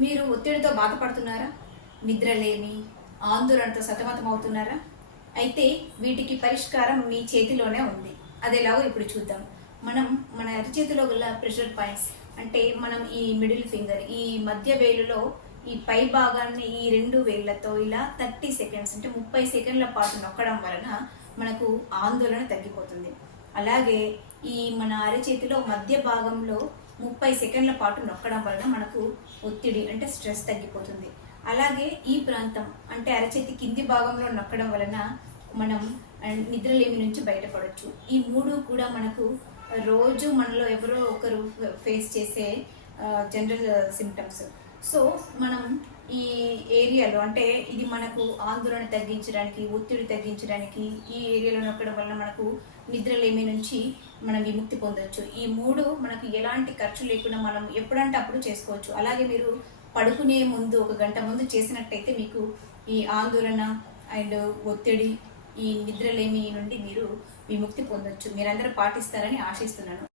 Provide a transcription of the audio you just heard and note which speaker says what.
Speaker 1: మీరు ఒత్తిడితో బాధపడుతున్నారా? నిద్రలేమి ఆందోళనతో సతమతం అవుతున్నారా అయితే వీటికి పరిష్కారం మీ చేతిలోనే ఉంది. అదేలాగో ఇప్పుడు చూద్దాం. మనం మన అరిచేతిలో గల ప్రెషర్ పాయింట్స్ అంటే మనం ఈ మిడిల్ ఫింగర్ ఈ మధ్య వేలులో ఈ పై భాగాన్ని ఈ రెండు వేళ్ళతో ఇలా థర్టీ సెకండ్స్ అంటే ముప్పై సెకండ్ల పాటు నొక్కడం వలన మనకు ఆందోళన తగ్గిపోతుంది. అలాగే ఈ మన అరచేతిలో మధ్య భాగంలో ముప్పై సెకండ్ల పాటు నొక్కడం వలన మనకు ఒత్తిడి అంటే స్ట్రెస్ తగ్గిపోతుంది. అలాగే ఈ ప్రాంతం అంటే అరచేతి కింది భాగంలో నొక్కడం వలన మనం నిద్రలేమి నుంచి బయటపడవచ్చు ఈ మూడు కూడా మనకు రోజు మనలో ఎవరో ఒకరు ఫేస్ చేసే జనరల్ సిమ్టమ్స్. సో మనం ఈ ఏరియాలో అంటే ఇది మనకు ఆందోళన తగ్గించడానికి ఒత్తిడి తగ్గించడానికి ఈ ఏరియాలో నొక్కడం వలన మనకు నిద్రలేమి నుంచి మనం విముక్తి పొందొచ్చు. ఈ మూడు మనకు ఎలాంటి ఖర్చు లేకుండా మనం ఎప్పుడంటే అప్పుడు చేసుకోవచ్చు. అలాగే మీరు పడుకునే ముందు ఒక గంట ముందు చేసినట్టయితే మీకు ఈ ఆందోళన అండ్ ఒత్తిడి ఈ నిద్రలేమి నుండి మీరు విముక్తి పొందొచ్చు. మీరందరూ పాటిస్తారని ఆశిస్తున్నాను.